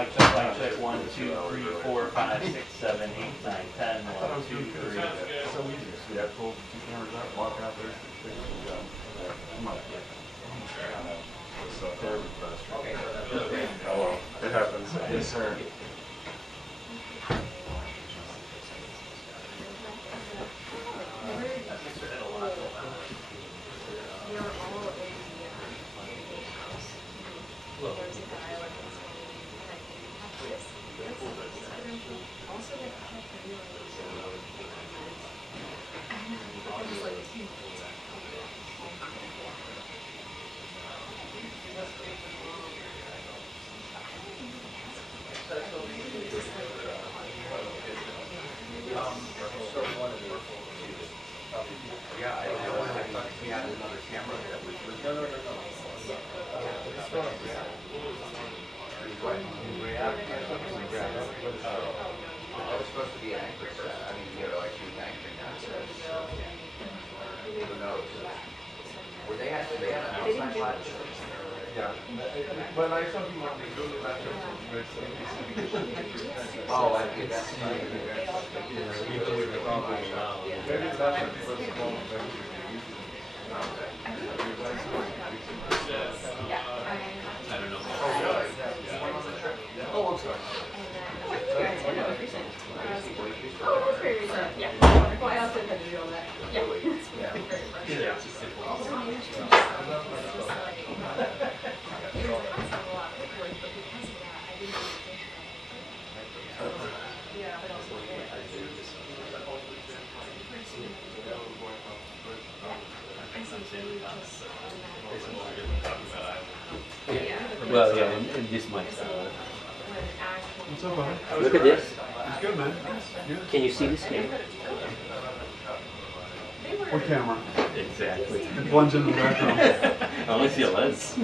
Mic check, 1, 2, 3, 4, 5, 6, 7, 8, 9, 10, 1, 2, 3. So we just pull the two cameras out, walk out there, take it down. Come on. So terribly frustrating. Oh well, it happens. Yes, sir. Yeah, but I saw him on the go to that. Oh, I did that. Maybe that's what people call I don't know. Oh, I'm sorry. Oh, it was very recent. Yeah. Well, I also had to do all that. Yeah. Yeah, it's just simple. Well, yeah, and this might. What's up, buddy? Look at this. It's good, man. Can you see this camera? What camera? Exactly. It blends into the background. I only see a lens.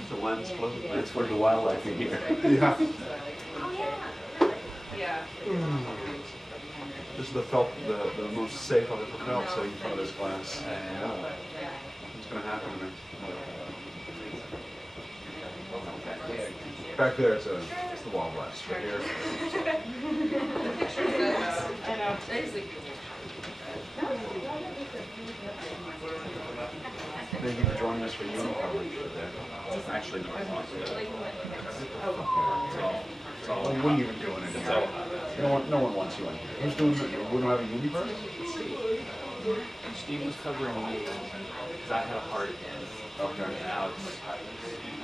It's a lens flip. That's for the wildlife in here. Yeah. Yeah. This is the felt, the most safe I've ever felt, so you throw this glass. What's going to happen to me? Back there, it's the wild west. Right here. I know. Thank you for joining us for uni coverage today. Actually, no, it's not. Well, you wouldn't even do it anymore. No one wants you in here. Who's doing it? We don't have a uni person? Steve was covering me because I had a heart again. Okay. And Alex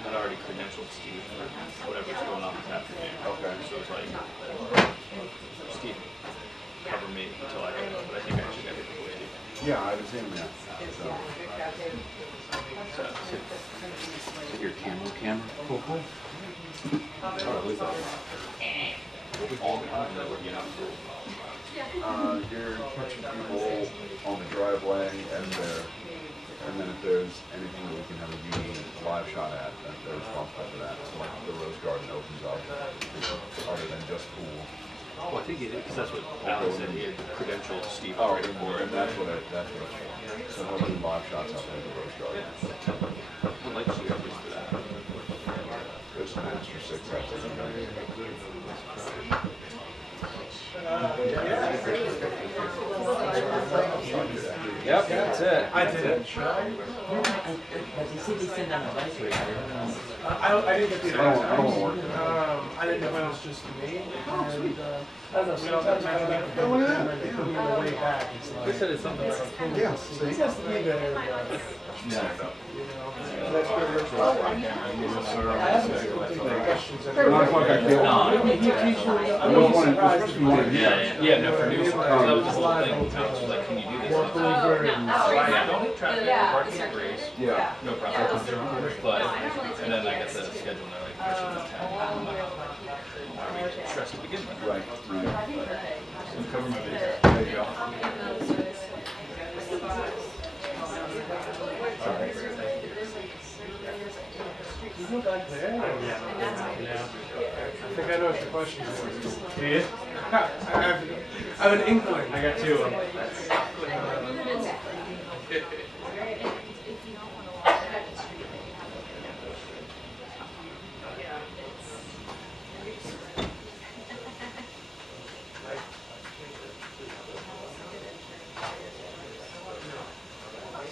had already credentialed Steve for whatever's going on this afternoon. Okay. So it was like, Steve, cover me until I get up, but I think I actually got it away. Yeah, I was in there. Is it your camera? Cool. All the time, you know. You're catching people on the driveway and then if there's anything that we can have a uni live shot at, then they're responsible for that. So like the rose garden opens up, other than just pool. Well, I think it is, because that's what Alex said, he had credentialed Steve Oh, already for it. that's what it's for. So nobody live shots out there in the rose garden. I'd like to see at least for that. There's some Master 6 out there. Yep, that's it. I did it. But you said they sent out an advisory. I didn't get the I don't want to work. I didn't know if it was just me. And I don't know, sometimes I don't have to go with them, and they put me on the way back. It's like, They said it's something like Yeah, it has to be there. You know, that's where there's I have a couple questions. Not like I feel. I'm really surprised. Yeah, no, for news, that was the whole thing. Alex was like, can you do this? Work believer and Yeah, don't traffic, parking degrees. Yeah. No problem. But, and then I got the schedule and they're like, Christian is 10. I'm like, are we stressed to begin with? Right. So cover my base. There you go. You go back there? Yeah. I think I know what your question is. Do you? I have an inkling. I got two of them.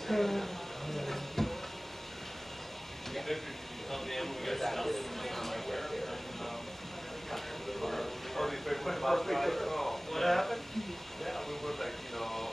What happened? Yeah, we were like, you know,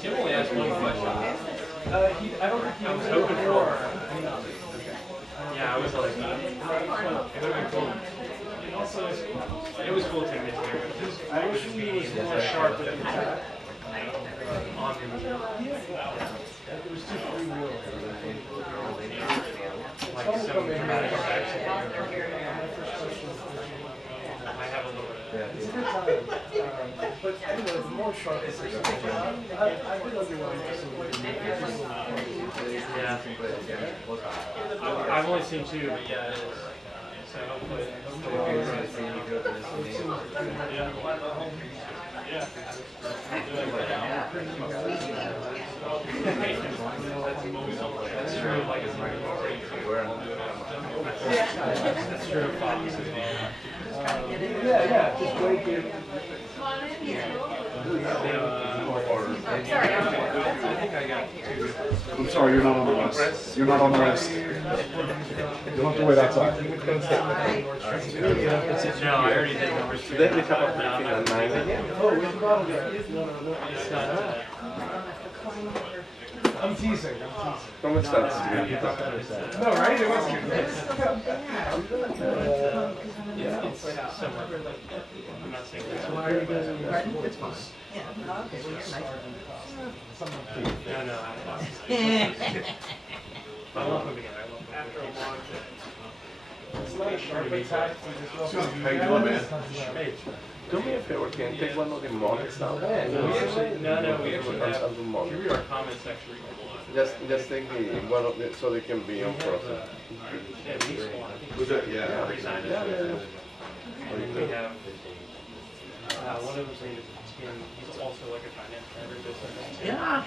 Tim only asked one question. I don't think he was hoping for. Yeah, I was like, it would have been cool. It was cool to get here. I wish he was more sharp with the attack. On him. It was too free wheel. Like some dramatic effects. I have a little bit. But anyway, the more sharp it's like, I did underwhelmed. Yeah. I've only seen two, but yeah, it is. So hopefully yeah. That's true. Like it's that's true. Fox is yeah, just wait here. I think I got two. I'm sorry, you're not on the list. You're not on the list. You'll have to wait outside. No, I already did number two. Then we come up with on 9 again. Oh, we forgot about it. No, it's not. I'm teasing. How much that's No, right? It was yeah, it's somewhat. I'm not saying that's why are you guys. It's fine. No, I love them again. After a long day. It's not a sharp attack. How you doing, man? Hey, do me a favor, can you take one of the monitors down? we actually have. I'll do If you monitor. read our comment section, Just take the one of the, so they can be on process. yeah, at least one. Was it? Yeah. We have one of them's name is Tim. He's also like a finance manager. Yeah.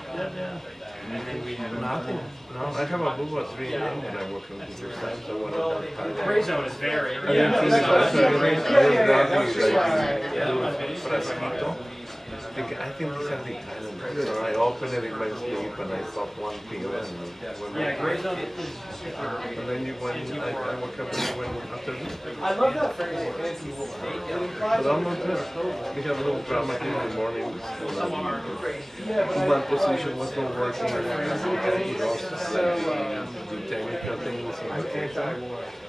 And then we have Nothing. No, I have a Google 3 name when I work on computer science. I want to Gray Zone is very. Yeah, I think these are the Italian. So I open it in my sleep and I stop 1 p.m. Yeah, Gray Zone is super. And then you went, I woke up and you went after this. I love that phrase. It implies. But I'm not good. We have a little drama here in the morning. Some are. My position was not working. He lost the technical things.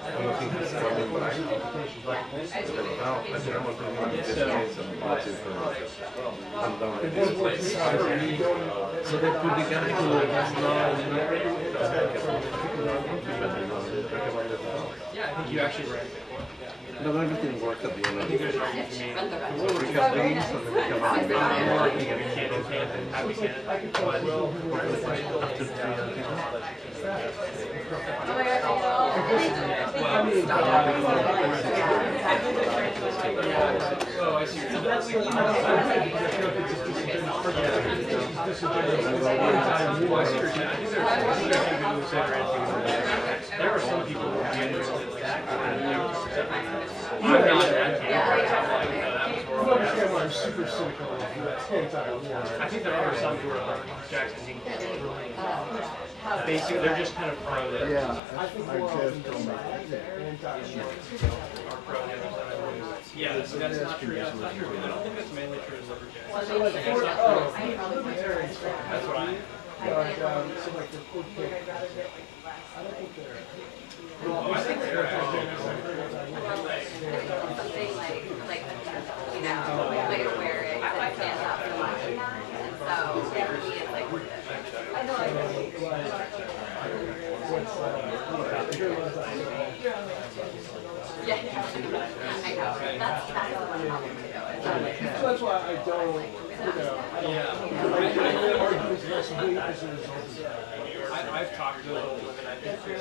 I don't think he's coming back. Now, I think I'm going to do this case and watch it for I'm done with this place. So they put the guy who has Yeah, I think you actually read it. no, everything worked at the end of the day. Run We have things and then we have Happy Oh, I see. So that's the there are some people who genuinely I'm not that I'm super cynical of I think there are some who are like Jackson basically they're just kind of pro this. Yeah. I think we're all yeah, so that's not true. That's not true. I don't think that's mainly true in Lumberjack. That's what I so like the food pick. I don't think they're no, I think they're something like you know, like a wearing that stands out for watching that. And so for me it's like I know Yeah. I know. That's the one problem too. So that's why I don't, I argue it's less weight as a result of that. I've talked to women, I think, they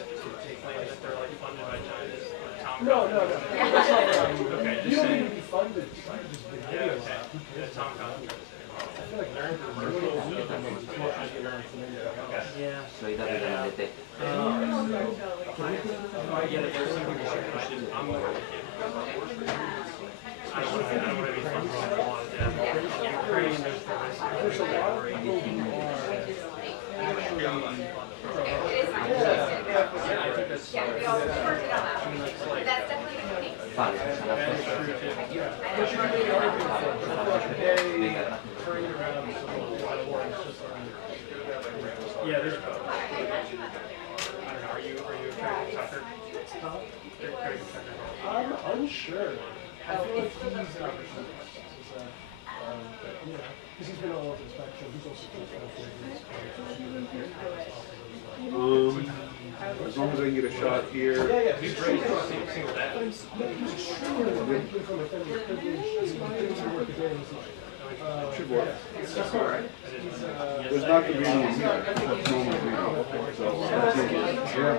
claim that they're like funded by China. Tom No, no, no. That's not what I mean. Okay, You just don't saying. need to be funded. You can just make videos. Yeah, Tom Collins. I feel like they're need them when it's more economic than anything else. Yeah. So you don't even let it. I get it. There's some people who I didn't. I'm more. I don't want to be funded by a lot of them. Ukraine, there's There's a lot of people who are actually Yeah, we all worked it out. That's definitely the case. Fine. turning around civil war is just yeah, there's both. I don't know. Are you a Craig Tucker? Craig Tucker. I'm unsure. I feel like he's an opportunist. Because he's been all over the spectrum. He's also As long as I can get a shot here. yeah. He's great. Single dad. He's extremely good from a family privilege. He's to work again. Should work. That's all right. There's not going to be any here. That's normal reading. So that's easy. Yeah.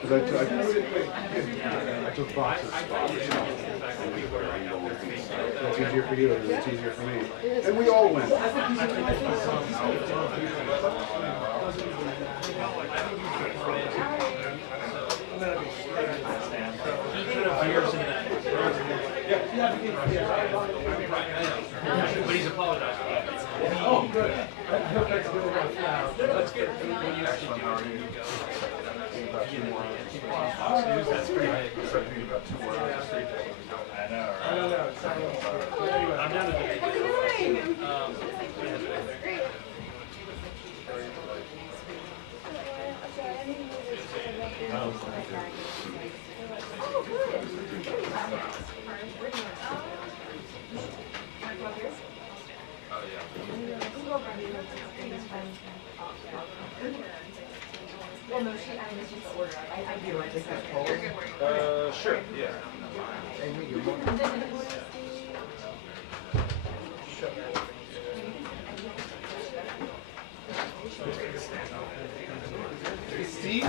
Because I took boxes. It's easier for you than it's easier for me. And we all win. But he's apologized. Oh, good. That's good enough now. That's good. When you actually do it, you go. That's pretty big. I don't know. It's anyway. I'm down to debate. Sure, yeah. Steve?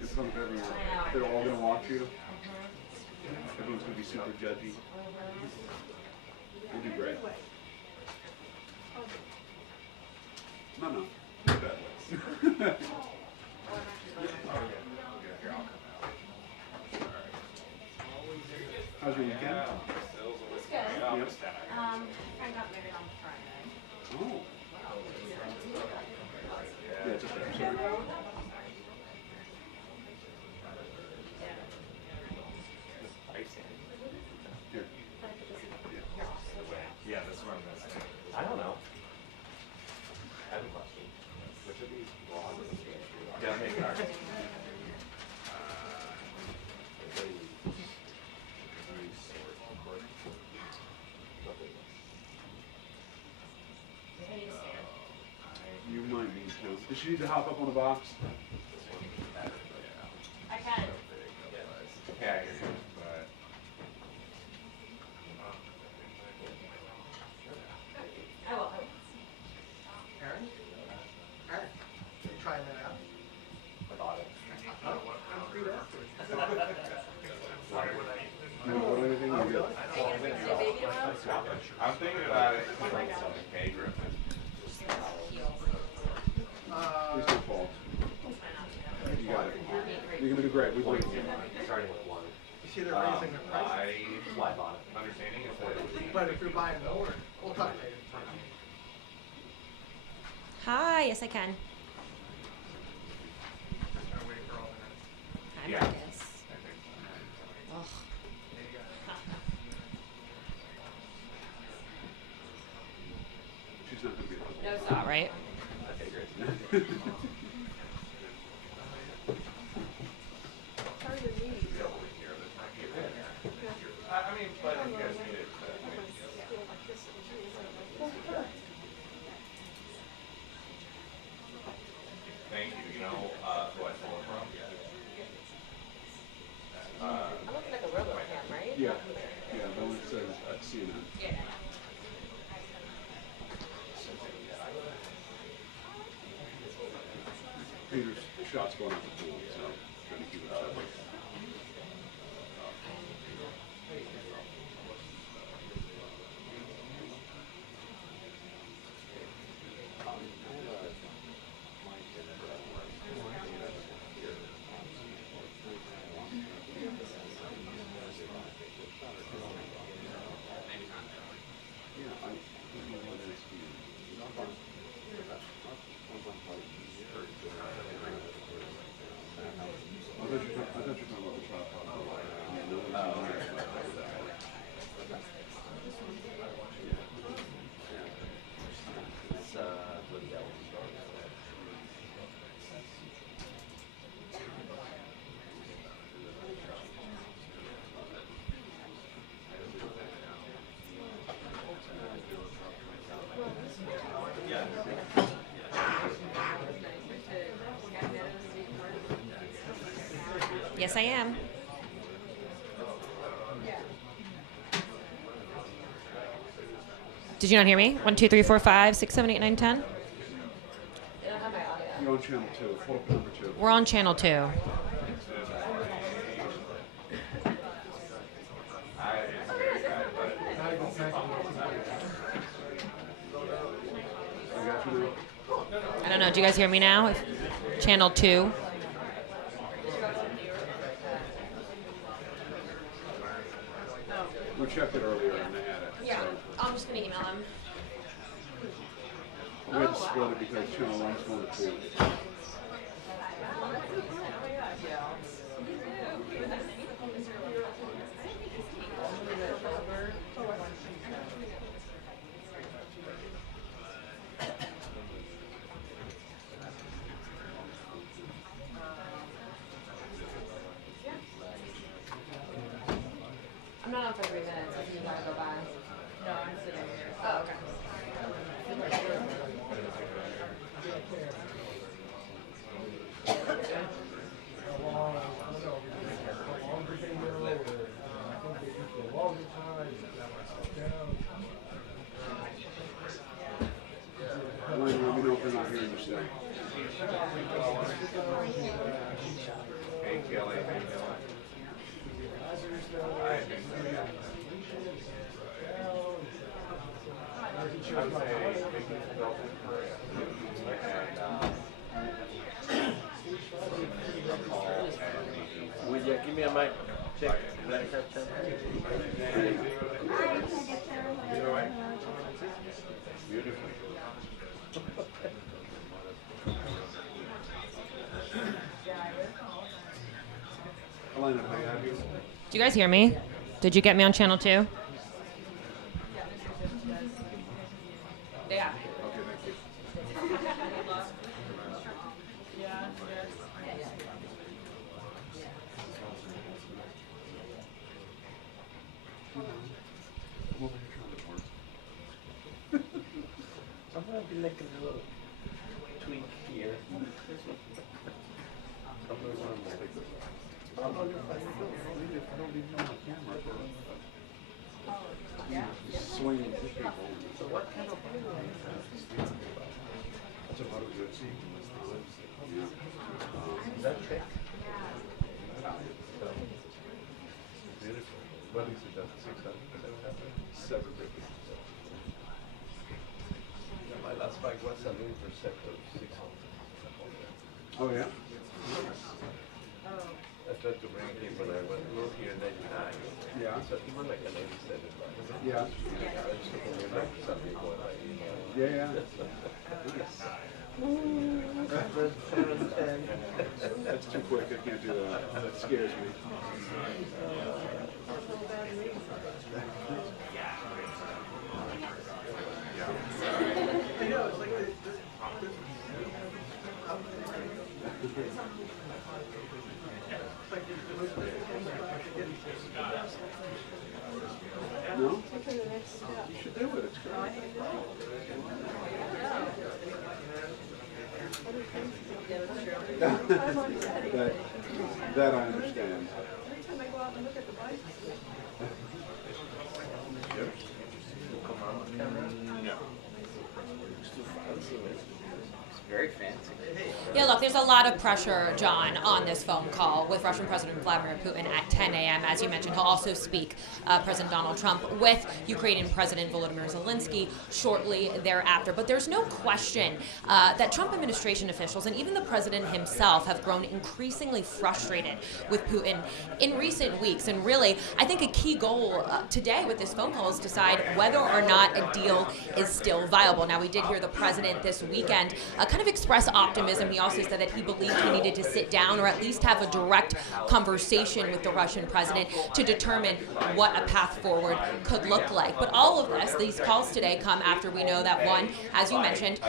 It's fun with everyone. They're all going to watch you. Everyone's going to be super judgy. You'll do great. No, no. Not bad ways. How's your weekend? It's good. Yep. I got married on Friday. Oh. Yeah, it's okay. I'm sorry. Here. Yeah, that's what I'm gonna say. I don't know. I have a question. Which of these laws is it? Yeah, make cards. You might need to. Does she need to hop up on the box? I can. Yeah, I hear you, but. I will. Aaron? Aaron? You trying that out? I bought it. I'm free afterwards. You want anything? You're good. I'm thinking about it. Okay, Griffin. Please don't fall. You got it. You're going to do great. We believe you. Starting with one. You see they're raising their prices. My understanding is that it would be. But if you're buying more, we'll talk later. Hi, yes I can. I'm Yeah. Marcus. Ugh. She's not going to be able to. No stop, right? Okay, great. I mean, but you guys need it. shots going at the pool, so trying to keep it separate. Yes, I am. Did you not hear me? 1, 2, 3, 4, 5, 6, 7, 8, 9, 10. You're on channel 2, pull up number 2. We're on channel 2. I don't know. Do you guys hear me now? Channel 2. We checked it earlier and they had it. Yeah, So I'm just gonna email them. we had to split it because channel 1's going to 2. I'm not on for 3 minutes. If you gotta go by. No, I'm sitting here. Oh, okay. Karoline, let me know if they're not hearing you say. Hey, Kelly, how you doing? Will you give me a mic? Check. Beautiful. Karoline, if I have you. Do you guys hear me? Did you get me on channel 2? Yeah. Okay, thank you. I'm over here trying to work. Sometimes you like a little tweak here. I don't even know my camera for swinging to people. So what kind of That's about as good as you can list. Yeah. is that thick? Italian. Beautiful. What is it? That's 600? 750. My last bike was a little Perceptor 600. Oh yeah? I tried to bring it in when I moved here in 99. Yeah. So it was like an 87 bike. Yeah. I just took it like something going like, you know. Yeah, yeah. That's too quick. I can't do that. That scares me. No? You should do it. It's great. that I understand. Every time I go out and look at the bike. No. It's very fancy. Yeah, look, there's a lot of pressure, John, on this phone call with Russian President Vladimir Putin at 10 a.m. As you mentioned, he'll also speak, President Donald Trump, with Ukrainian President Volodymyr Zelensky shortly thereafter. But there's no question that Trump administration officials and even the president himself have grown increasingly frustrated with Putin in recent weeks. And really, I think a key goal today with this phone call is to decide whether or not a deal is still viable. Now, we did hear the president this weekend kind of express optimism. He also said that he believed he needed to sit down or at least have a direct conversation with the Russian president to determine what a path forward could look like. But all of this, these calls today come after we know that, one, as you mentioned,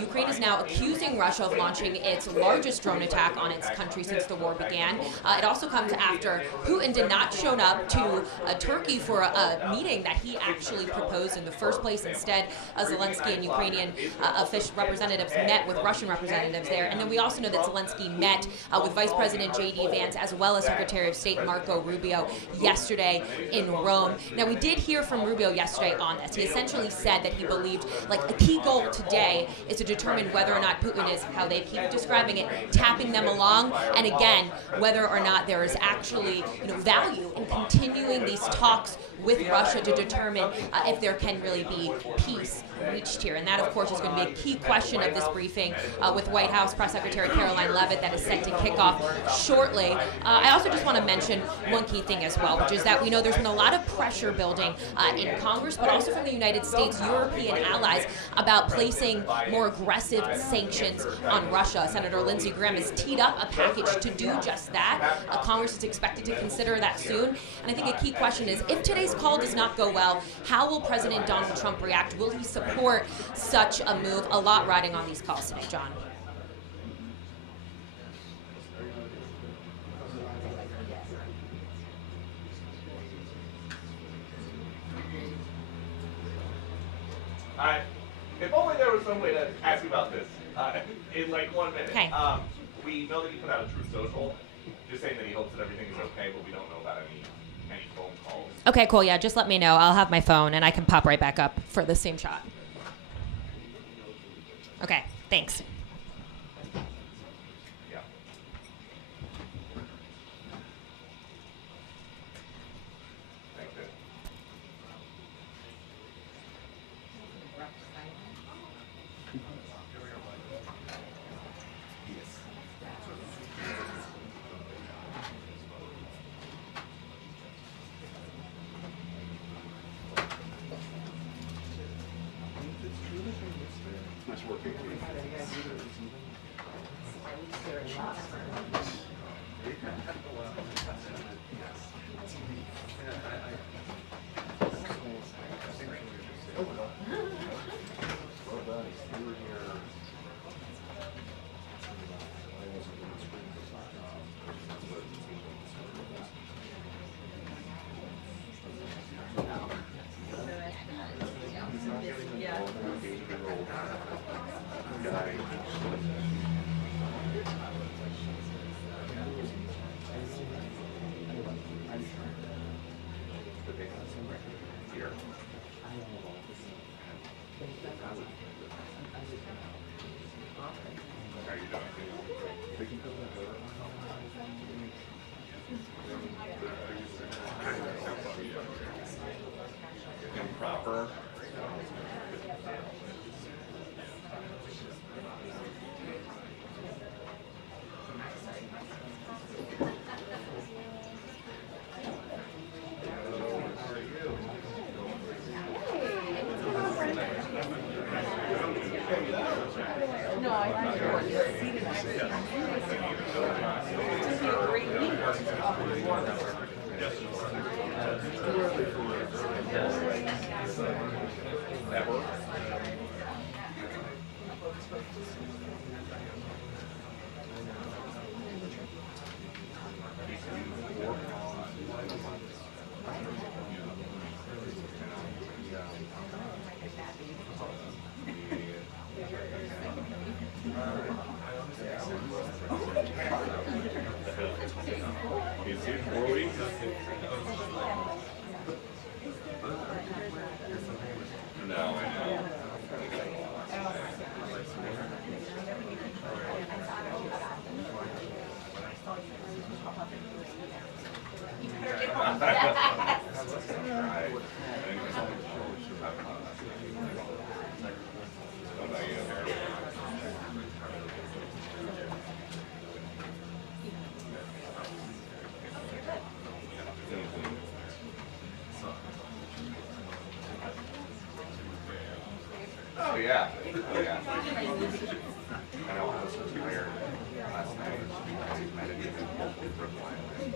Ukraine is now accusing Russia of launching its largest drone attack on its country since the war began. It also comes after Putin did not show up to Turkey for a meeting that he actually proposed in the first place. Instead, Zelensky and Ukrainian official representatives met with Russian representatives there. And then we also know that Zelensky met with Vice President J.D. Vance as well as Secretary of State Marco Rubio yesterday in Rome. Now, we did hear from Rubio yesterday on this. He essentially said that he believed like a key goal today is to determine whether or not Putin is, how they keep describing it, tapping them along, and again, whether or not there is actually value in continuing these talks with Russia to determine if there can really be peace reached here. And that, of course, is going to be a key question of this briefing with White House Press Secretary Karoline Leavitt that is set to kick off shortly. I also just want to mention one key thing as well, which is that we know there's been a lot of pressure building in Congress, but also from the United States, European allies, about placing more aggressive sanctions on Russia. Senator Lindsey Graham has teed up a package to do just that. Congress is expected to consider that soon. And I think a key question is, if today's call does not go well, how will President Donald Trump react? Will he support such a move? A lot riding on these calls today, John. If only there was some way to ask you about this in like 1 minute. Okay. We know that you put out a Truth Social, just saying that he hopes that everything is okay, but we don't know about any phone calls. Okay, cool. Yeah, just let me know. I'll have my phone, and I can pop right back up for the same shot. Okay, thanks. Yeah. Thank you. Nice working with you. Improper. No. Oh yeah. Oh yeah. I know I was tired last night. I didn't even reply. And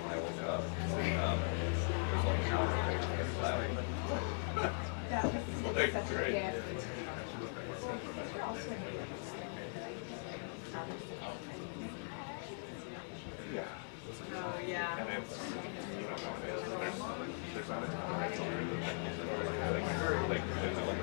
when I woke up, it was like an hour later. Like, great. Yeah. Oh, yeah. And it's, you know how it is. There's not a ton of rights on there. Like, there's a like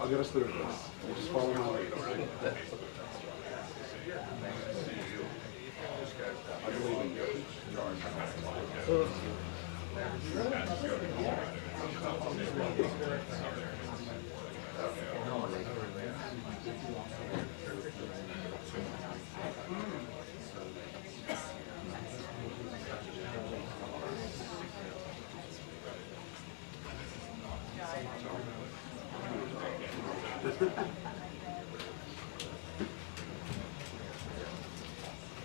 I'll get us through this. We'll just follow my lead. I believe in you.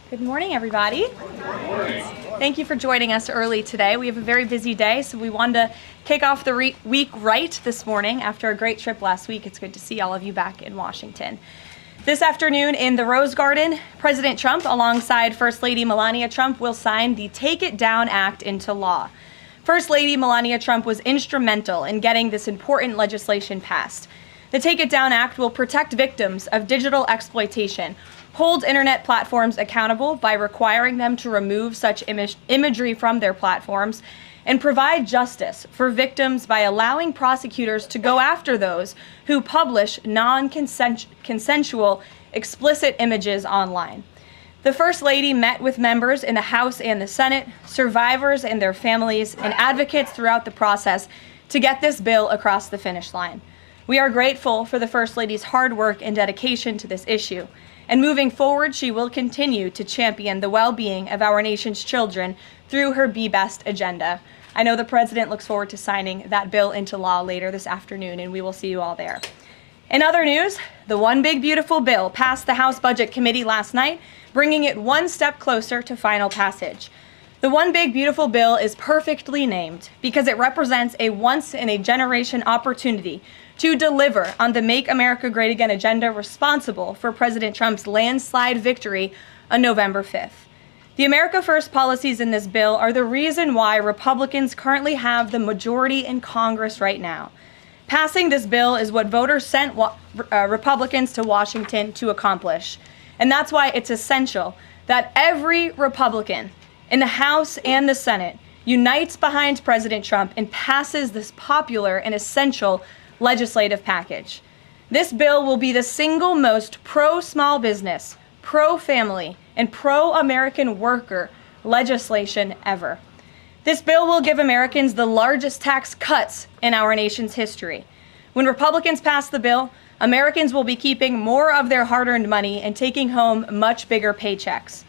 Good morning, everybody. Good morning. Thank you for joining us early today. We have a very busy day, so we wanted to kick off the week right this morning after a great trip last week. It's good to see all of you back in Washington. This afternoon in the Rose Garden, President Trump, alongside First Lady Melania Trump, will sign the Take It Down Act into law. First Lady Melania Trump was instrumental in getting this important legislation passed. The Take It Down Act will protect victims of digital exploitation, hold internet platforms accountable by requiring them to remove such imagery from their platforms, and provide justice for victims by allowing prosecutors to go after those who publish non-consensual explicit images online. The First Lady met with members in the House and the Senate, survivors and their families, and advocates throughout the process to get this bill across the finish line. We are grateful for the First Lady's hard work and dedication to this issue. And moving forward, she will continue to champion the well-being of our nation's children through her Be Best agenda. I know the President looks forward to signing that bill into law later this afternoon, and we will see you all there. In other news, the One Big Beautiful Bill passed the House Budget Committee last night, bringing it one step closer to final passage. The One Big Beautiful Bill is perfectly named because it represents a once-in-a-generation opportunity to deliver on the Make America Great Again agenda responsible for President Trump's landslide victory on November 5th. The America First policies in this bill are the reason why Republicans currently have the majority in Congress right now. Passing this bill is what voters sent Republicans to Washington to accomplish. And that's why it's essential that every Republican in the House and the Senate unites behind President Trump and passes this popular and essential legislative package. This bill will be the single most pro-small business, pro-family, and pro-American worker legislation ever. This bill will give Americans the largest tax cuts in our nation's history. When Republicans pass the bill, Americans will be keeping more of their hard-earned money and taking home much bigger paychecks.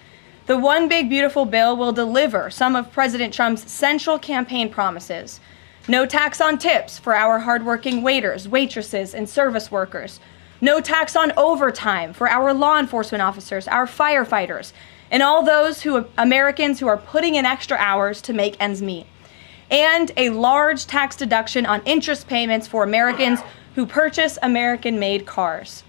The One Big Beautiful Bill will deliver some of President Trump's central campaign promises. No tax on tips for our hardworking waiters, waitresses, and service workers. No tax on overtime for our law enforcement officers, our firefighters, and all those Americans who are putting in extra hours to make ends meet. And a large tax deduction on interest payments for Americans who purchase American-made cars.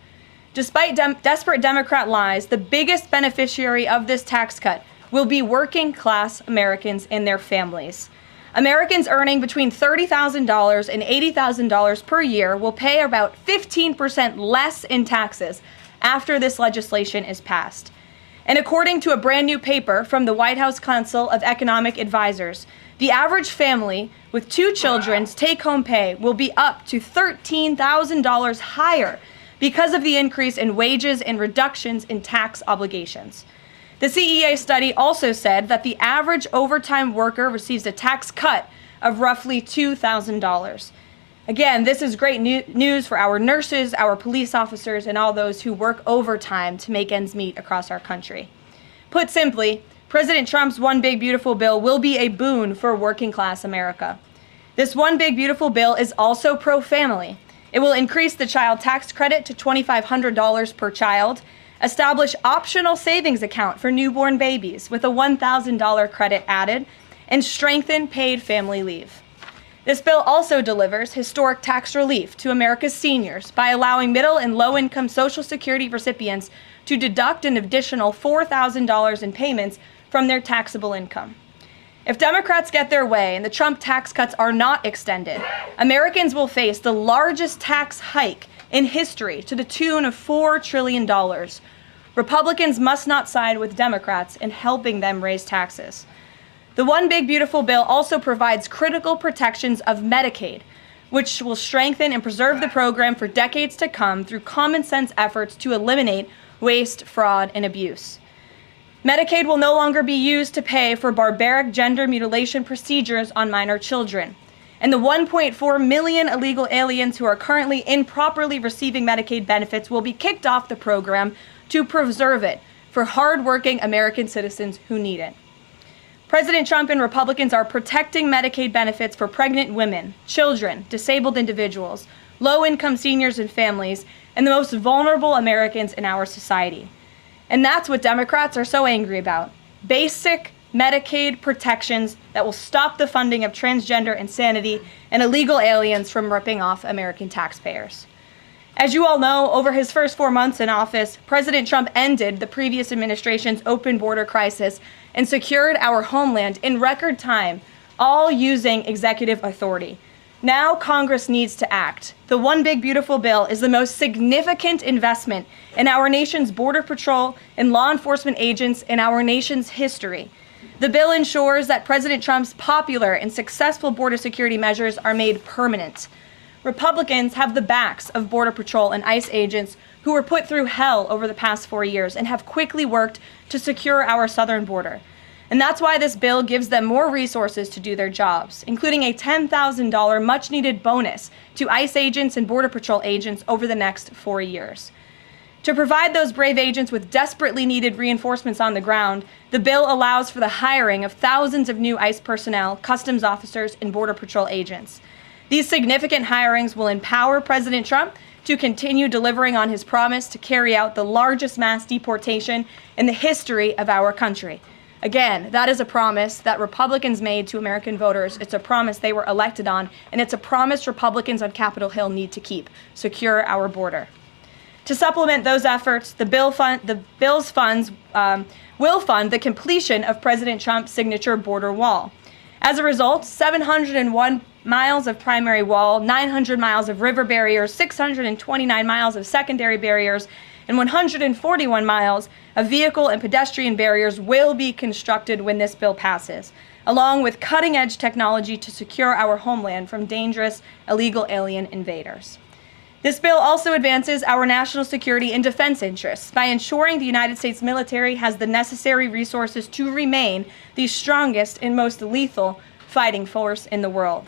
Despite desperate Democrat lies, the biggest beneficiary of this tax cut will be working-class Americans and their families. Americans earning between $30,000 and $80,000 per year will pay about 15% less in taxes after this legislation is passed. And according to a brand new paper from the White House Council of Economic Advisors, the average family with 2 children's take-home pay will be up to $13,000 higher because of the increase in wages and reductions in tax obligations. The CEA study also said that the average overtime worker receives a tax cut of roughly $2,000. Again, this is great news for our nurses, our police officers, and all those who work overtime to make ends meet across our country. Put simply, President Trump's One Big Beautiful Bill will be a boon for working-class America. This One Big Beautiful Bill is also pro-family. It will increase the child tax credit to $2,500 per child, establish optional savings account for newborn babies with a $1,000 credit added, and strengthen paid family leave. This bill also delivers historic tax relief to America's seniors by allowing middle and low-income Social Security recipients to deduct an additional $4,000 in payments from their taxable income. If Democrats get their way and the Trump tax cuts are not extended, Americans will face the largest tax hike in history to the tune of $4 trillion. Republicans must not side with Democrats in helping them raise taxes. The One Big Beautiful Bill also provides critical protections of Medicaid, which will strengthen and preserve the program for decades to come through common sense efforts to eliminate waste, fraud, and abuse. Medicaid will no longer be used to pay for barbaric gender mutilation procedures on minor children. And the 1.4 million illegal aliens who are currently improperly receiving Medicaid benefits will be kicked off the program to preserve it for hardworking American citizens who need it. President Trump and Republicans are protecting Medicaid benefits for pregnant women, children, disabled individuals, low-income seniors and families, and the most vulnerable Americans in our society. And that's what Democrats are so angry about. Basic Medicaid protections that will stop the funding of transgender insanity and illegal aliens from ripping off American taxpayers. As you all know, over his first 4 months in office, President Trump ended the previous administration's open border crisis and secured our homeland in record time, all using executive authority. Now Congress needs to act. The One Big Beautiful Bill is the most significant investment in our nation's border patrol and law enforcement agents in our nation's history. The bill ensures that President Trump's popular and successful border security measures are made permanent. Republicans have the backs of Border Patrol and ICE agents who were put through hell over the past 4 years and have quickly worked to secure our southern border. And that's why this bill gives them more resources to do their jobs, including a $10,000 much-needed bonus to ICE agents and Border Patrol agents over the next 4 years. To provide those brave agents with desperately needed reinforcements on the ground, the bill allows for the hiring of thousands of new ICE personnel, customs officers, and Border Patrol agents. These significant hirings will empower President Trump to continue delivering on his promise to carry out the largest mass deportation in the history of our country. Again, that is a promise that Republicans made to American voters. It's a promise they were elected on, and it's a promise Republicans on Capitol Hill need to keep: secure our border. To supplement those efforts, the bill's funds will fund the completion of President Trump's signature border wall. As a result, 701 miles of primary wall, 900 miles of river barriers, 629 miles of secondary barriers, and 141 miles of vehicle and pedestrian barriers will be constructed when this bill passes, along with cutting-edge technology to secure our homeland from dangerous illegal alien invaders. This bill also advances our national security and defense interests by ensuring the United States military has the necessary resources to remain the strongest and most lethal fighting force in the world.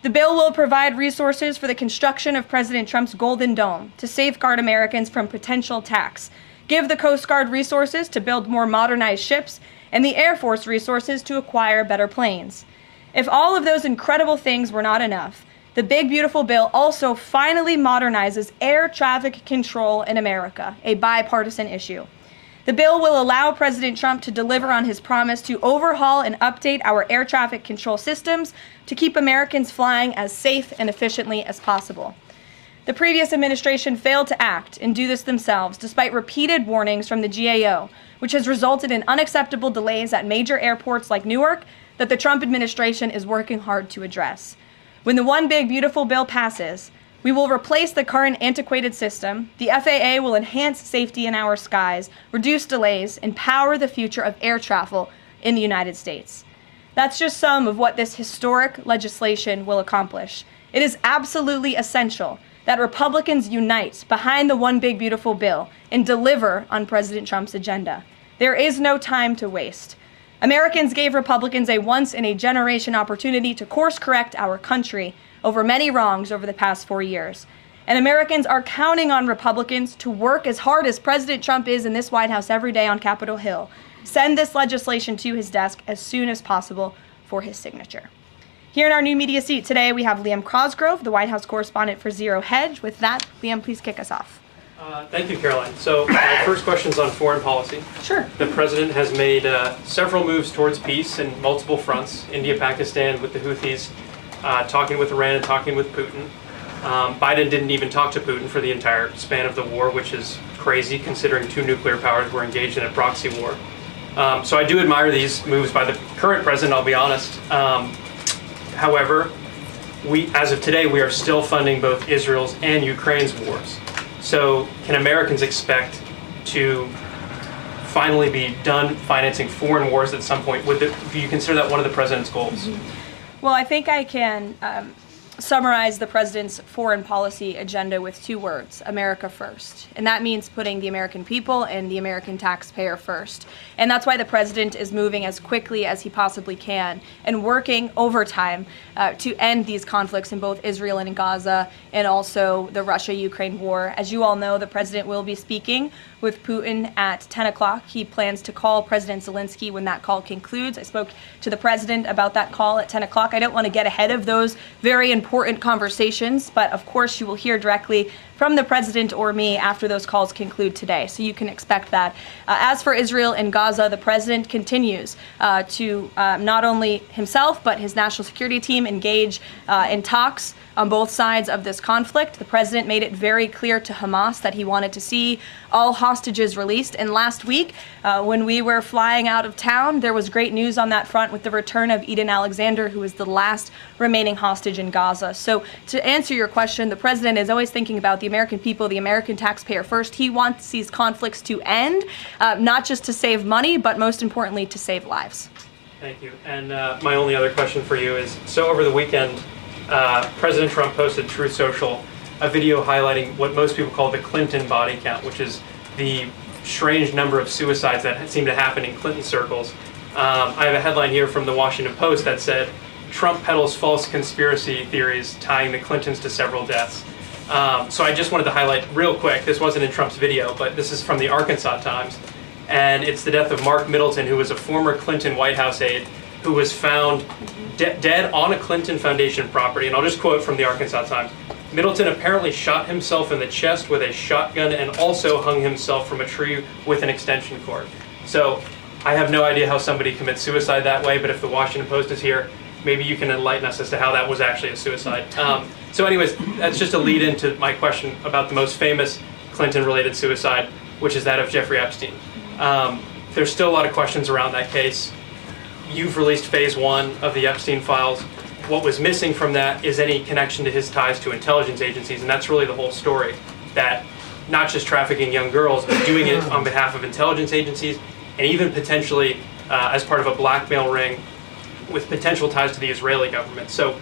The bill will provide resources for the construction of President Trump's Golden Dome to safeguard Americans from potential attacks, give the Coast Guard resources to build more modernized ships, and the Air Force resources to acquire better planes. If all of those incredible things were not enough, the big, beautiful bill also finally modernizes air traffic control in America, a bipartisan issue. The bill will allow President Trump to deliver on his promise to overhaul and update our air traffic control systems to keep Americans flying as safe and efficiently as possible. The previous administration failed to act and do this themselves, despite repeated warnings from the GAO, which has resulted in unacceptable delays at major airports like Newark that the Trump administration is working hard to address. When the one big, beautiful bill passes, we will replace the current antiquated system, the FAA will enhance safety in our skies, reduce delays, and power the future of air travel in the United States. That's just some of what this historic legislation will accomplish. It is absolutely essential that Republicans unite behind the one big, beautiful bill and deliver on President Trump's agenda. There is no time to waste. Americans gave Republicans a once-in-a-generation opportunity to course-correct our country over many wrongs over the past 4 years. And Americans are counting on Republicans to work as hard as President Trump is in this White House every day on Capitol Hill. Send this legislation to his desk as soon as possible for his signature. Here in our new media seat today, we have Liam Cosgrove, the White House correspondent for Zero Hedge. With that, Liam, please kick us off. Thank you, Caroline. So my first question is on foreign policy. Sure. The president has made several moves towards peace in multiple fronts: India, Pakistan with the Houthis, talking with Iran and talking with Putin. Biden didn't even talk to Putin for the entire span of the war, which is crazy considering two nuclear powers were engaged in a proxy war. So I do admire these moves by the current president, I'll be honest. However, as of today, we are still funding both Israel's and Ukraine's wars. So can Americans expect to finally be done financing foreign wars at some point? Do you consider that one of the president's goals? Well, I think I can summarize the president's foreign policy agenda with 2 words: America first. And that means putting the American people and the American taxpayer first. And that's why the president is moving as quickly as he possibly can and working overtime to end these conflicts in both Israel and in Gaza, and also the Russia-Ukraine war. As you all know, the president will be speaking with Putin at 10 o'clock. He plans to call President Zelensky when that call concludes. I spoke to the president about that call at 10 o'clock. I don't want to get ahead of those very important conversations, but of course you will hear directly from the president or me after those calls conclude today. So you can expect that. As for Israel and Gaza, the president continues to not only himself, but his national security team engage in talks on both sides of this conflict. The president made it very clear to Hamas that he wanted to see all hostages released. And last week, when we were flying out of town, there was great news on that front with the return of Eden Alexander, who is the last remaining hostage in Gaza. So to answer your question, the president is always thinking about the American people, the American taxpayer first. He wants these conflicts to end, not just to save money, but most importantly, to save lives. Thank you. And my only other question for you is, so over the weekend, President Trump posted Truth Social a video highlighting what most people call the Clinton body count, which is the strange number of suicides that seem to happen in Clinton circles. I have a headline here from the Washington Post that said, Trump peddles false conspiracy theories tying the Clintons to several deaths. So I just wanted to highlight real quick, this wasn't in Trump's video, but this is from the Arkansas Times. And it's the death of Mark Middleton, who was a former Clinton White House aide, who was found dead on a Clinton Foundation property. And I'll just quote from the Arkansas Times. Middleton apparently shot himself in the chest with a shotgun and also hung himself from a tree with an extension cord. So I have no idea how somebody commits suicide that way, but if the Washington Post is here, maybe you can enlighten us as to how that was actually a suicide. So anyways, that's just a lead into my question about the most famous Clinton-related suicide, which is that of Jeffrey Epstein. There's still a lot of questions around that case. You've released phase 1 of the Epstein files. What was missing from that is any connection to his ties to intelligence agencies, and that's really the whole story, that not just trafficking young girls, but doing it on behalf of intelligence agencies, and even potentially as part of a blackmail ring with potential ties to the Israeli government. So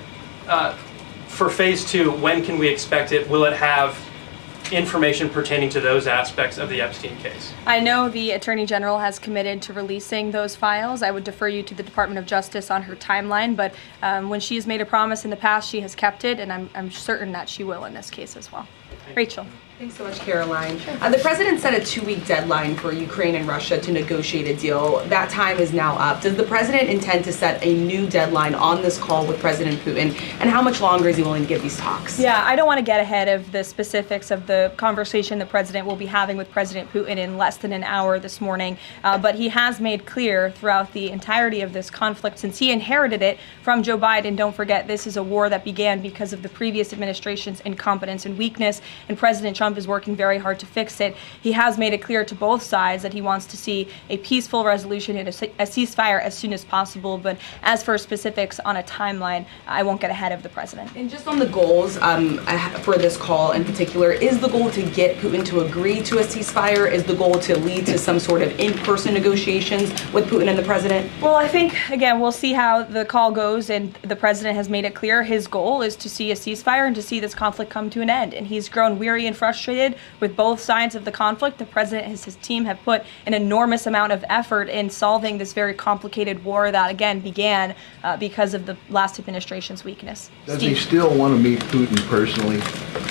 for phase 2, when can we expect it? Will it have information pertaining to those aspects of the Epstein case? I know the Attorney General has committed to releasing those files. I would defer you to the Department of Justice on her timeline, but when she has made a promise in the past, she has kept it, and I'm certain that she will in this case as well. Rachel. Thanks so much, Karoline. The president set a 2-week deadline for Ukraine and Russia to negotiate a deal. That time is now up. Does the president intend to set a new deadline on this call with President Putin? And how much longer is he willing to give these talks? Yeah, I don't want to get ahead of the specifics of the conversation the president will be having with President Putin in less than an hour this morning. But he has made clear throughout the entirety of this conflict, since he inherited it from Joe Biden. Don't forget, this is a war that began because of the previous administration's incompetence and weakness, and President Trump is working very hard to fix it. He has made it clear to both sides that he wants to see a peaceful resolution and a ceasefire as soon as possible. But as for specifics on a timeline, I won't get ahead of the president. And just on the goals for this call in particular, is the goal to get Putin to agree to a ceasefire? Is the goal to lead to some sort of in-person negotiations with Putin and the president? Well, I think, again, we'll see how the call goes, and the president has made it clear his goal is to see a ceasefire and to see this conflict come to an end. And he's grown weary and frustrated with both sides of the conflict. The president and his team have put an enormous amount of effort in solving this very complicated war that, again, began because of the last administration's weakness. Does he still want to meet Putin personally?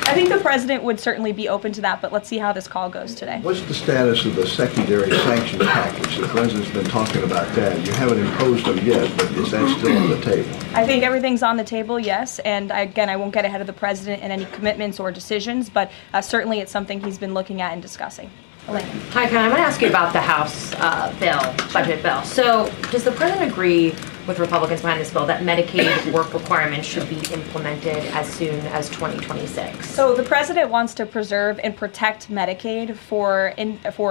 I think the president would certainly be open to that, but let's see how this call goes today. What's the status of the secondary sanctions package? The president's been talking about that. You haven't imposed them yet, but is that still on the table? I think everything's on the table, yes. And again, I won't get ahead of the president in any commitments or decisions, but certainly it's something he's been looking at and discussing. Elaine. Hi, Ken. I'm going to ask you about the House budget bill. So does the president agree with Republicans behind this bill that Medicaid work requirements should be implemented as soon as 2026? So the president wants to preserve and protect Medicaid for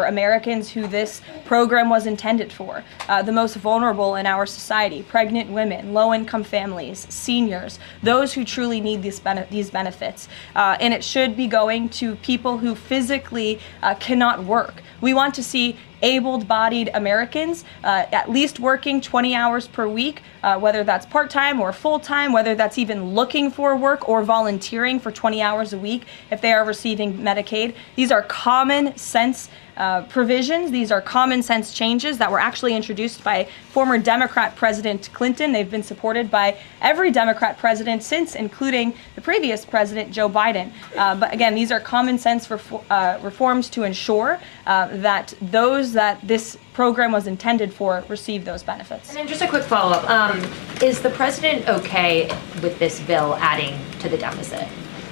Americans who this program was intended for, the most vulnerable in our society: pregnant women, low-income families, seniors, those who truly need these benefits. And it should be going to people who physically cannot work. We want to see able-bodied Americans at least working 20 hours per week, whether that's part-time or full-time, whether that's even looking for work or volunteering for 20 hours a week if they are receiving Medicaid. These are common sense provisions. These are common sense changes that were actually introduced by former Democrat President Clinton. They've been supported by every Democrat president since, including the previous president, Joe Biden. But again, these are common sense reforms to ensure that those that this program was intended for receive those benefits. And then just a quick follow-up. Is the president okay with this bill adding to the deficit?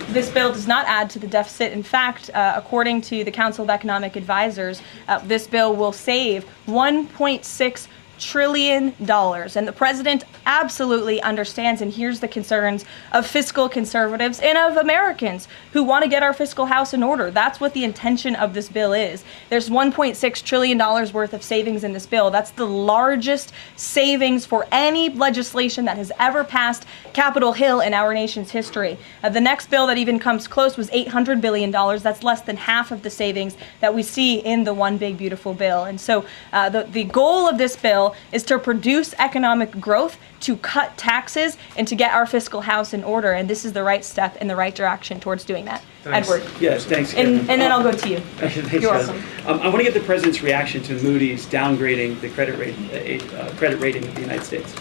This bill does not add to the deficit. In fact, according to the Council of Economic Advisors, this bill will save $1.6 trillion. And the president absolutely understands and hears the concerns of fiscal conservatives and of Americans who want to get our fiscal house in order. That's what the intention of this bill is. There's $1.6 trillion worth of savings in this bill. That's the largest savings for any legislation that has ever passed Capitol Hill in our nation's history. The next bill that even comes close was $800 billion. That's less than half of the savings that we see in the One Big Beautiful Bill. And so the goal of this bill deal is to produce economic growth, to cut taxes, and to get our fiscal house in order. And this is the right step in the right direction towards doing that. Thanks. Edward. Yes, thanks. And then I'll go to you. Thanks, You're welcome. I want to get the president's reaction to Moody's downgrading the credit rating of the United States.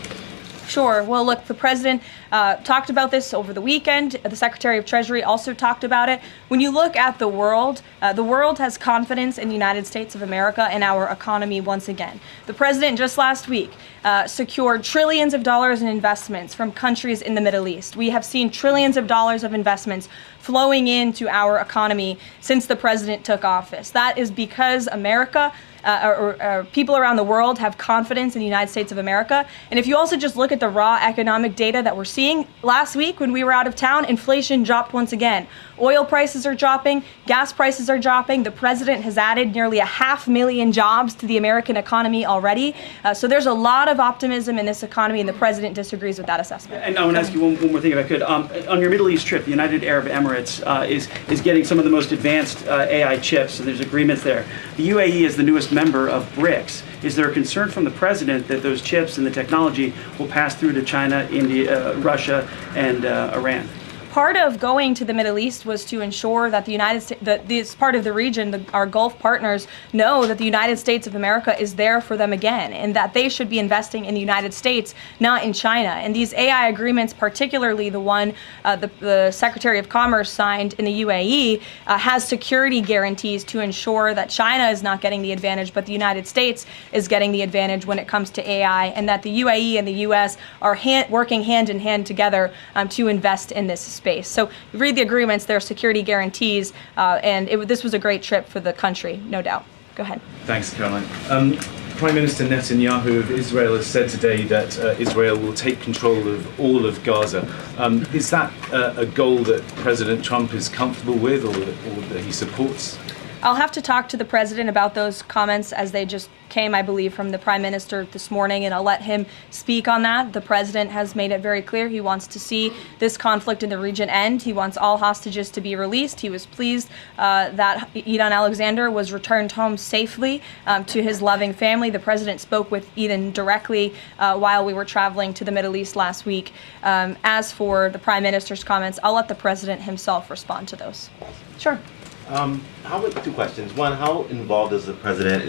Sure. Well, look, the president talked about this over the weekend. The Secretary of Treasury also talked about it. When you look at the world has confidence in the United States of America and our economy once again. The president just last week secured trillions of dollars in investments from countries in the Middle East. We have seen trillions of dollars of investments flowing into our economy since the president took office. That is because America or people around the world have confidence in the United States of America. And if you also just look at the raw economic data that we're seeing, last week when we were out of town, inflation dropped once again. Oil prices are dropping, gas prices are dropping. The president has added nearly 500,000 jobs to the American economy already. So there's a lot of optimism in this economy, and the president disagrees with that assessment. And I want to ask you one more thing, if I could. On your Middle East trip, the United Arab Emirates is getting some of the most advanced AI chips, so there's agreements there. The UAE is the newest member of BRICS. Is there a concern from the president that those chips and the technology will pass through to China, India, Russia, and Iran? Part of going to the Middle East was to ensure that the United States, that this part of the region, our Gulf partners, know that the United States of America is there for them again, and that they should be investing in the United States, not in China. And these AI agreements, particularly the one the Secretary of Commerce signed in the UAE, has security guarantees to ensure that China is not getting the advantage, but the United States is getting the advantage when it comes to AI, and that the UAE and the U.S. are working hand in hand together to invest in this space. So you read the agreements, there are security guarantees, and this was a great trip for the country, no doubt. Go ahead. Thanks, Karoline. Prime Minister Netanyahu of Israel has said today that Israel will take control of all of Gaza. Is that a goal that President Trump is comfortable with or that he supports? I'll have to talk to the president about those comments as they just came, I believe, from the prime minister this morning, and I'll let him speak on that. The president has made it very clear he wants to see this conflict in the region end. He wants all hostages to be released. He was pleased that Eden Alexander was returned home safely to his loving family. The president spoke with Eden directly while we were traveling to the Middle East last week. As for the prime minister's comments, I'll let the president himself respond to those. Sure. Two questions. One, how involved does the president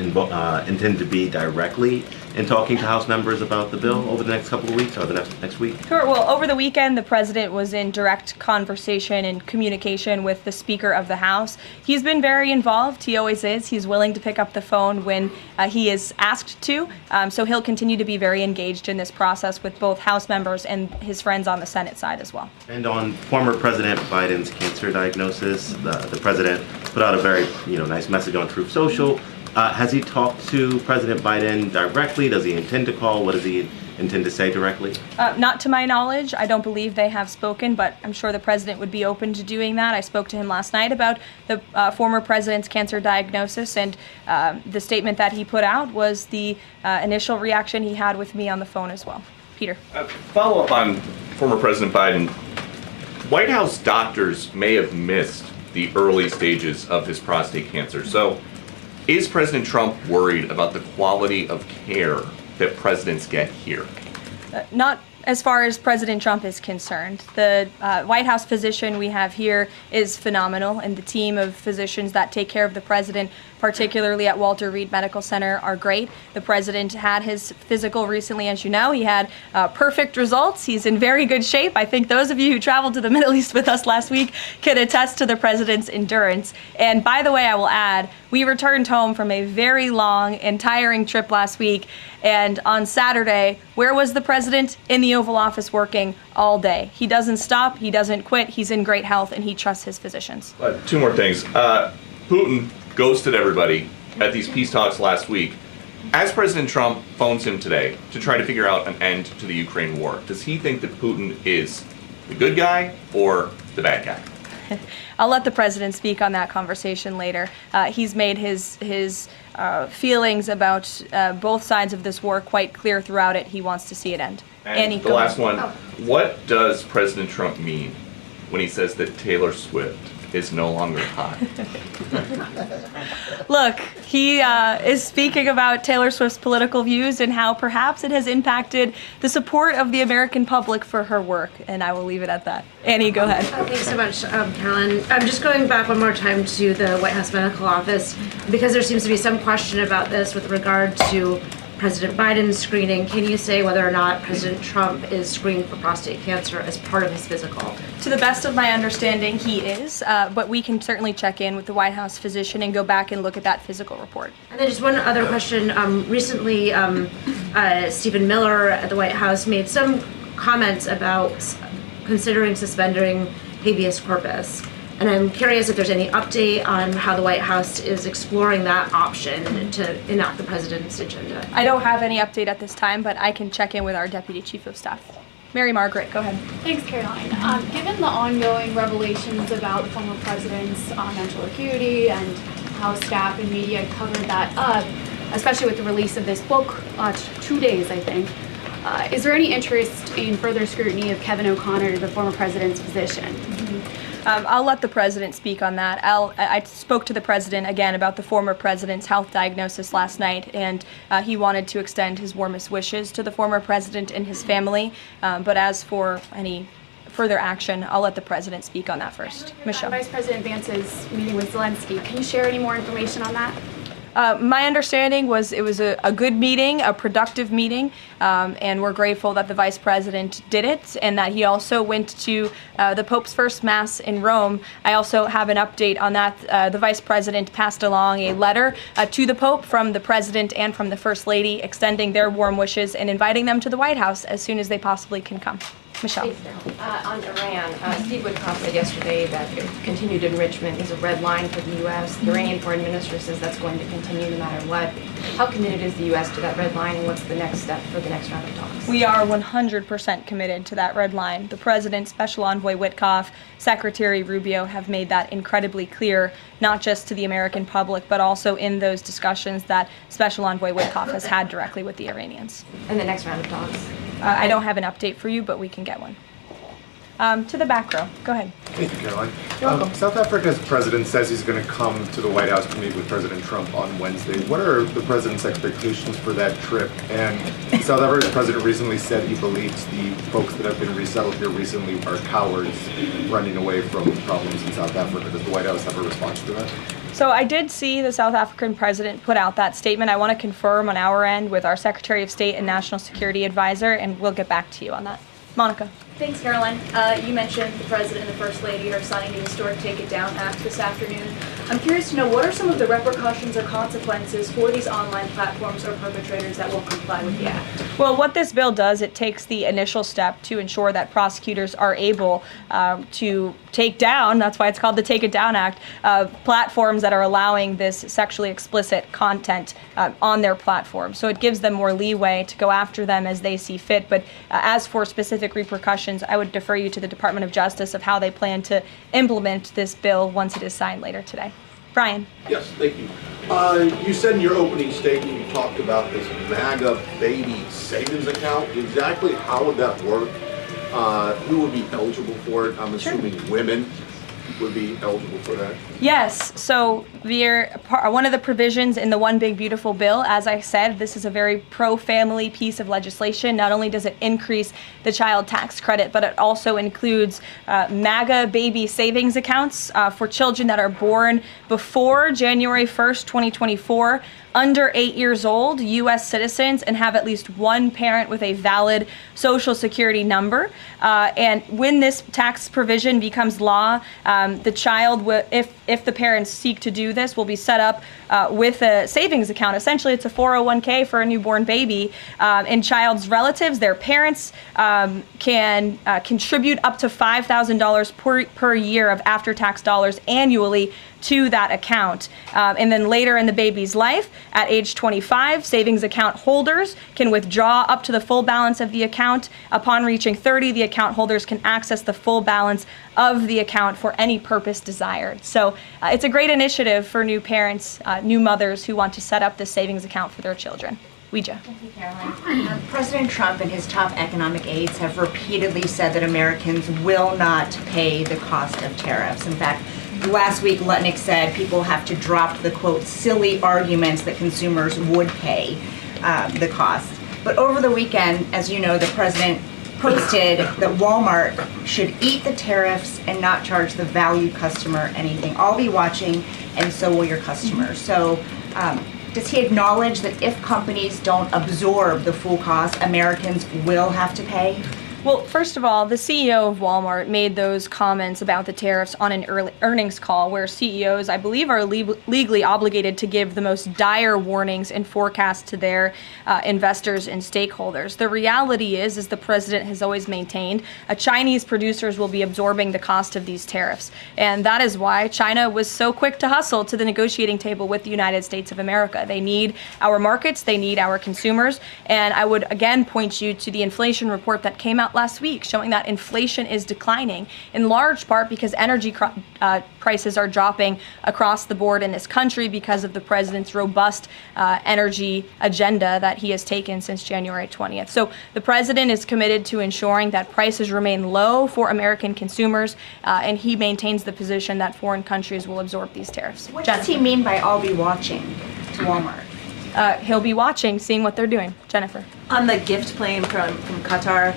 intend to be directly in talking to House members about the bill over the next couple of weeks or the next week? Sure. Well, over the weekend, the president was in direct conversation and communication with the Speaker of the House. He's been very involved. He always is. He's willing to pick up the phone when he is asked to. So he'll continue to be very engaged in this process with both House members and his friends on the Senate side as well. And on former President Biden's cancer diagnosis, the president put out a very nice message on Truth Social. Has he talked to President Biden directly? Does he intend to call? What does he intend to say directly? Not to my knowledge. I don't believe they have spoken, but I'm sure the president would be open to doing that. I spoke to him last night about the former president's cancer diagnosis, and the statement that he put out was the initial reaction he had with me on the phone as well. Peter. Follow up on former President Biden. White House doctors may have missed the early stages of his prostate cancer. So is President Trump worried about the quality of care that presidents get here? Not as far as President Trump is concerned. The White House physician we have here is phenomenal, and the team of physicians that take care of the president, particularly at Walter Reed Medical Center, are great. The president had his physical recently, as you know. He had perfect results. He's in very good shape. I think those of you who traveled to the Middle East with us last week can attest to the president's endurance. And by the way, I will add, we returned home from a very long and tiring trip last week, and on Saturday, where was the president? In the Oval Office working all day. He doesn't stop, he doesn't quit, he's in great health, and he trusts his physicians. Two more things. Putin ghosted everybody at these peace talks last week. As President Trump phones him today to try to figure out an end to the Ukraine war, does he think that Putin is the good guy or the bad guy? I'll let the president speak on that conversation later. He's made his feelings about both sides of this war quite clear throughout it. He wants to see it end. And the last one, what does President Trump mean when he says that Taylor Swift is no longer hot? Look, he is speaking about Taylor Swift's political views and how perhaps it has impacted the support of the American public for her work, and I will leave it at that. Annie, go ahead. Thanks so much, Caroline. I'm just going back one more time to the White House Medical Office because there seems to be some question about this with regard to President Biden's screening. Can you say whether or not President Trump is screened for prostate cancer as part of his physical? To the best of my understanding, he is, but we can certainly check in with the White House physician and go back and look at that physical report. And then just one other question. Recently, Stephen Miller at the White House made some comments about considering suspending habeas corpus. And I'm curious if there's any update on how the White House is exploring that option to enact the president's agenda. I don't have any update at this time, but I can check in with our Deputy Chief of Staff. Mary Margaret, go ahead. Thanks, Caroline. Given the ongoing revelations about the former president's mental acuity and how staff and media covered that up, especially with the release of this book, 2 days, I think, is there any interest in further scrutiny of Kevin O'Connor, the former president's physician? I'll let the president speak on that. I spoke to the president again about the former president's health diagnosis last night, and he wanted to extend his warmest wishes to the former president and his family. But as for any further action, I'll let the president speak on that first. Michelle. Vice President Vance's meeting with Zelensky. Can you share any more information on that? My understanding was it was a good meeting, a productive meeting, and we're grateful that the vice president did it and that he also went to the Pope's first Mass in Rome. I also have an update on that. The vice president passed along a letter to the Pope from the president and from the First Lady extending their warm wishes and inviting them to the White House as soon as they possibly can come. Michelle. On Iran, Steve Witkoff said yesterday that continued enrichment is a red line for the U.S. The Iranian foreign minister says that's going to continue no matter what. How committed is the U.S. to that red line, and what's the next step for the next round of talks? We are 100% committed to that red line. The President, Special Envoy Witkoff, Secretary Rubio have made that incredibly clear, not just to the American public, but also in those discussions that Special Envoy Witkoff has had directly with the Iranians. And the next round of talks? I don't have an update for you, but we can get one. To the back row. Go ahead. Thank you, Caroline. South Africa's president says he's going to come to the White House to meet with President Trump on Wednesday. What are the president's expectations for that trip? And South Africa's president recently said he believes the folks that have been resettled here recently are cowards running away from problems in South Africa. Does the White House have a response to that? So I did see the South African president put out that statement. I want to confirm on our end with our Secretary of State and National Security Advisor, and we'll get back to you on that. Monica. Thanks, Caroline. You mentioned the President and the First Lady are signing the historic Take It Down Act this afternoon. I'm curious to know, what are some of the repercussions or consequences for these online platforms or perpetrators that won't comply with the act? Well, what this bill does, it takes the initial step to ensure that prosecutors are able to take down, that's why it's called the Take It Down Act, platforms that are allowing this sexually explicit content on their platform. So it gives them more leeway to go after them as they see fit. But as for specific repercussions, I would defer you to the Department of Justice of how they plan to implement this bill once it is signed later today. Brian. Yes, thank you. You said in your opening statement you talked about this MAGA baby savings account. Exactly how would that work? Who would be eligible for it? I'm assuming women would be eligible for that. Yes, so one of the provisions in the One Big Beautiful Bill, as I said, this is a very pro-family piece of legislation. Not only does it increase the child tax credit, but it also includes MAGA baby savings accounts for children that are born before January 1st, 2024, under 8 years old, U.S. citizens, and have at least one parent with a valid Social Security number. And when this tax provision becomes law, the child, if the parents seek to do this, will be set up with a savings account. Essentially, it's a 401k for a newborn baby. And child's relatives, their parents, can contribute up to $5,000 per year of after-tax dollars annually to that account. And then later in the baby's life, at age 25, savings account holders can withdraw up to the full balance of the account. Upon reaching 30, the account holders can access the full balance of the account for any purpose desired. So it's a great initiative for new parents, new mothers who want to set up this savings account for their children. Ouija. Thank you, Caroline. President Trump and his top economic aides have repeatedly said that Americans will not pay the cost of tariffs. In fact, last week, Lutnick said people have to drop the, quote, silly arguments that consumers would pay the cost. But over the weekend, as you know, the president posted that Walmart should eat the tariffs and not charge the value customer anything. I'll be watching, and so will your customers. So does he acknowledge that if companies don't absorb the full cost, Americans will have to pay? Well, first of all, the CEO of Walmart made those comments about the tariffs on an earnings call where CEOs, I believe, are legally obligated to give the most dire warnings and forecasts to their investors and stakeholders. The reality is, as the president has always maintained, Chinese producers will be absorbing the cost of these tariffs. And that is why China was so quick to hustle to the negotiating table with the United States of America. They need our markets, they need our consumers. And I would again point you to the inflation report that came out last week showing that inflation is declining in large part because energy prices are dropping across the board in this country because of the president's robust energy agenda that he has taken since January 20th. So the president is committed to ensuring that prices remain low for American consumers, and he maintains the position that foreign countries will absorb these tariffs. What does he mean by I'll be watching to Walmart? He'll be watching, seeing what they're doing. Jennifer. On the gift plane from Qatar,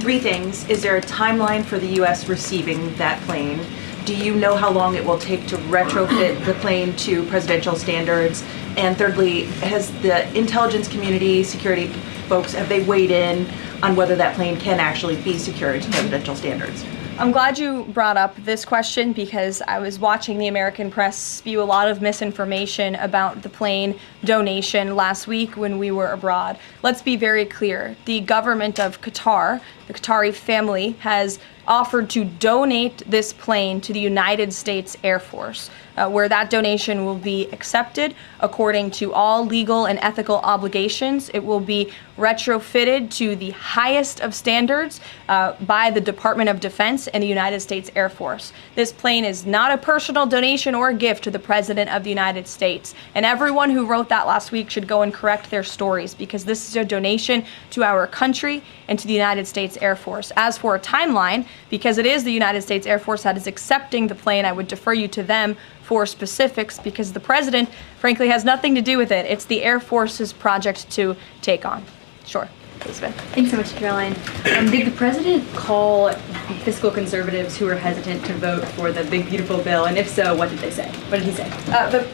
3 things. Is there a timeline for the U.S. receiving that plane? Do you know how long it will take to retrofit the plane to presidential standards? And thirdly, has the intelligence community, security folks, have they weighed in on whether that plane can actually be secured to presidential standards? I'm glad you brought up this question because I was watching the American press spew a lot of misinformation about the plane donation last week when we were abroad. Let's be very clear. The government of Qatar, the Qatari family, has offered to donate this plane to the United States Air Force, where that donation will be accepted according to all legal and ethical obligations. It will be retrofitted to the highest of standards by the Department of Defense and the United States Air Force. This plane is not a personal donation or a gift to the President of the United States. And everyone who wrote that last week should go and correct their stories because this is a donation to our country and to the United States Air Force. As for a timeline, because it is the United States Air Force that is accepting the plane, I would defer you to them for specifics because the president, frankly, has nothing to do with it. It's the Air Force's project to take on. Sure. Thanks so much, Caroline. Did the president call fiscal conservatives who were hesitant to vote for the big, beautiful bill? And if so, what did they say? What did he say?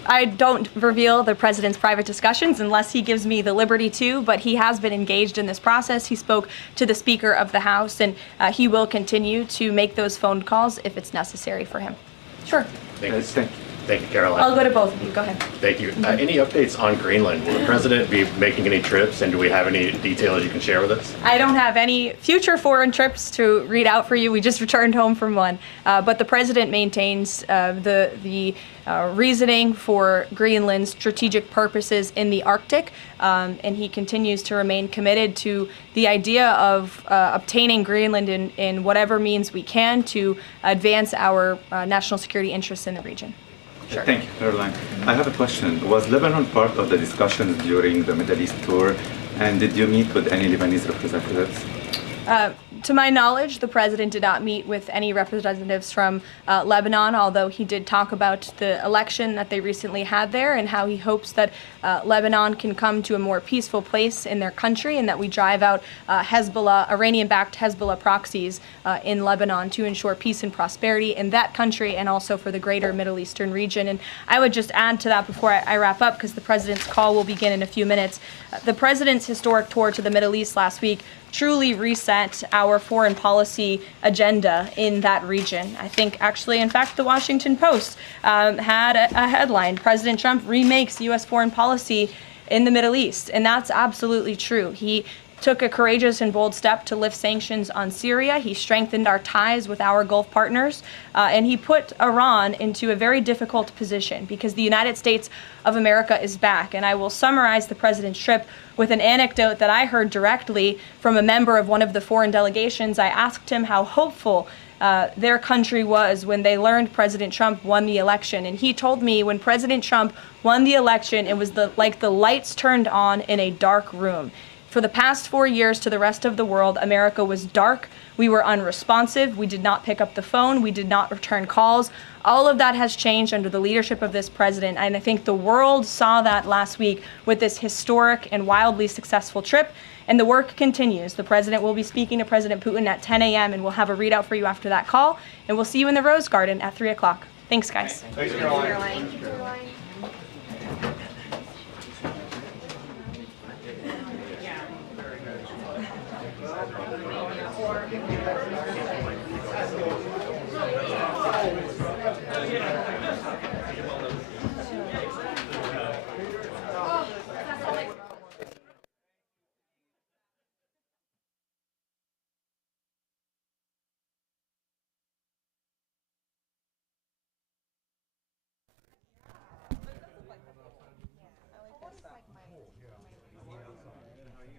I don't reveal the president's private discussions unless he gives me the liberty to, but he has been engaged in this process. He spoke to the Speaker of the House, and he will continue to make those phone calls if it's necessary for him. Sure. Thank you, Caroline. I'll go to both of you. Go ahead. Thank you. Any updates on Greenland? Will the president be making any trips, and do we have any details you can share with us? I don't have any future foreign trips to read out for you. We just returned home from one. But the president maintains the reasoning for Greenland's strategic purposes in the Arctic, and he continues to remain committed to the idea of obtaining Greenland in whatever means we can to advance our national security interests in the region. Sure. Thank you, Caroline. I have a question. Was Lebanon part of the discussions during the Middle East tour, and did you meet with any Lebanese representatives? To my knowledge, the president did not meet with any representatives from Lebanon, although he did talk about the election that they recently had there and how he hopes that Lebanon can come to a more peaceful place in their country and that we drive out Hezbollah, Iranian-backed Hezbollah proxies in Lebanon to ensure peace and prosperity in that country and also for the greater Middle Eastern region. And I would just add to that before I wrap up, because the president's call will begin in a few minutes. The president's historic tour to the Middle East last week truly reset our foreign policy agenda in that region. I think actually, in fact, the Washington Post had a headline, President Trump remakes U.S. foreign policy in the Middle East. And that's absolutely true. He took a courageous and bold step to lift sanctions on Syria. He strengthened our ties with our Gulf partners, and he put Iran into a very difficult position because the United States of America is back. And I will summarize the president's trip with an anecdote that I heard directly from a member of one of the foreign delegations. I asked him how hopeful their country was when they learned President Trump won the election. And he told me when President Trump won the election, it was like the lights turned on in a dark room. For the past 4 years to the rest of the world, America was dark. We were unresponsive. We did not pick up the phone. We did not return calls. All of that has changed under the leadership of this president. And I think the world saw that last week with this historic and wildly successful trip. And the work continues. The president will be speaking to President Putin at 10 a.m. and we'll have a readout for you after that call. And we'll see you in the Rose Garden at 3 o'clock. Thanks, guys. Thanks, Caroline.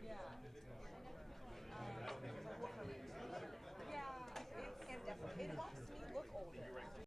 Yeah.